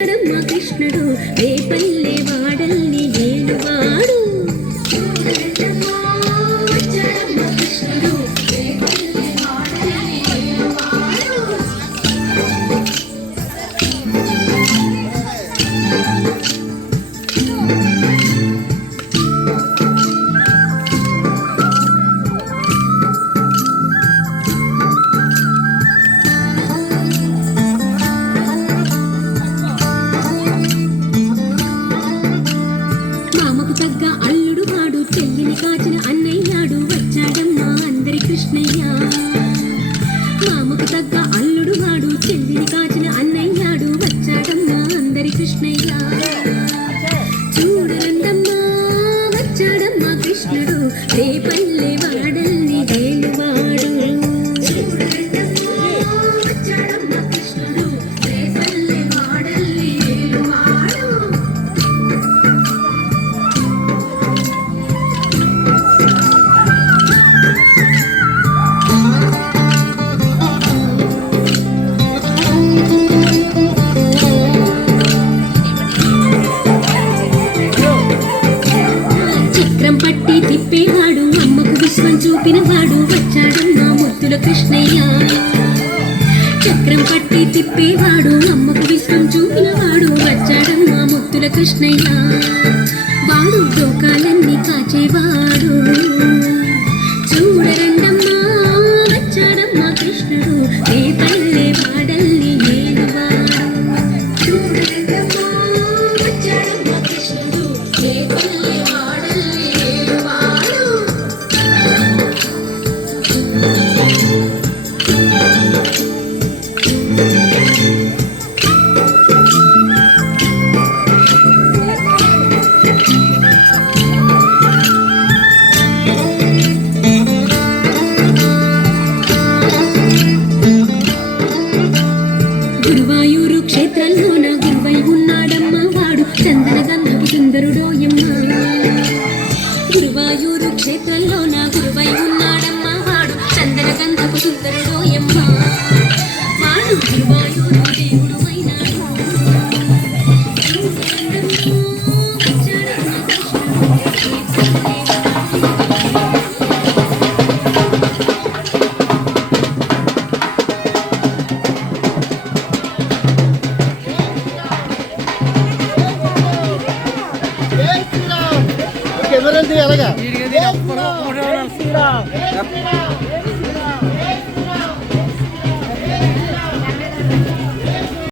కృష్ణుడు రేపల్లె వాడల్ని ఏలువాడు. కాచిన అన్నయ్యాడు వచ్చాడమ్మా అందరి కృష్ణయ్య. మామకు తగ్గ అల్లుడు వాడు చెల్లిని కాచిన అన్నయ్యాడు వచ్చాడమ్మా అందరి కృష్ణయ్య. చూడరండమ్మా వచ్చాడమ్మా కృష్ణుడు రేపల్లె వాడల్ని ఏలువాడు. వచ్చాడమ్మా కృష్ణుడు రేపల్లె వాడల్ని ఏలువాడు. పట్టి తిప్పేవాడు అమ్మకు విశ్వం చూపినవాడు వచ్చాడమ్మా ముద్దుల కృష్ణయ్య. చక్రం పట్టి తిప్పేవాడు అమ్మకు విశ్వం చూపినవాడు వచ్చాడమ్మా ముద్దుల కృష్ణయ్య. వాడు లోకాలన్నీ కాచేవాడు. చూడరండమ్మా వచ్చాడమ్మా కృష్ణుడు రేపల్లె వాడల్ని ఏలువాడు. చూడరండమ్మా వచ్చాడమ్మా కృష్ణుడు రేపల్లె గురువాయూరు క్షేత్రంలోన గురువై ఉన్నాడమ్మ వాడు చందన గంధపు సుందరుడోయమ్మ. గురువాయూరు క్షేత్రంలోన గురువై ఉన్నాడమ్మ వాడు చందన గంధపు సుందరుడోయమ్మ. వాడు గురువాయూరు దేవుడు అయినాడు. ఎలాగా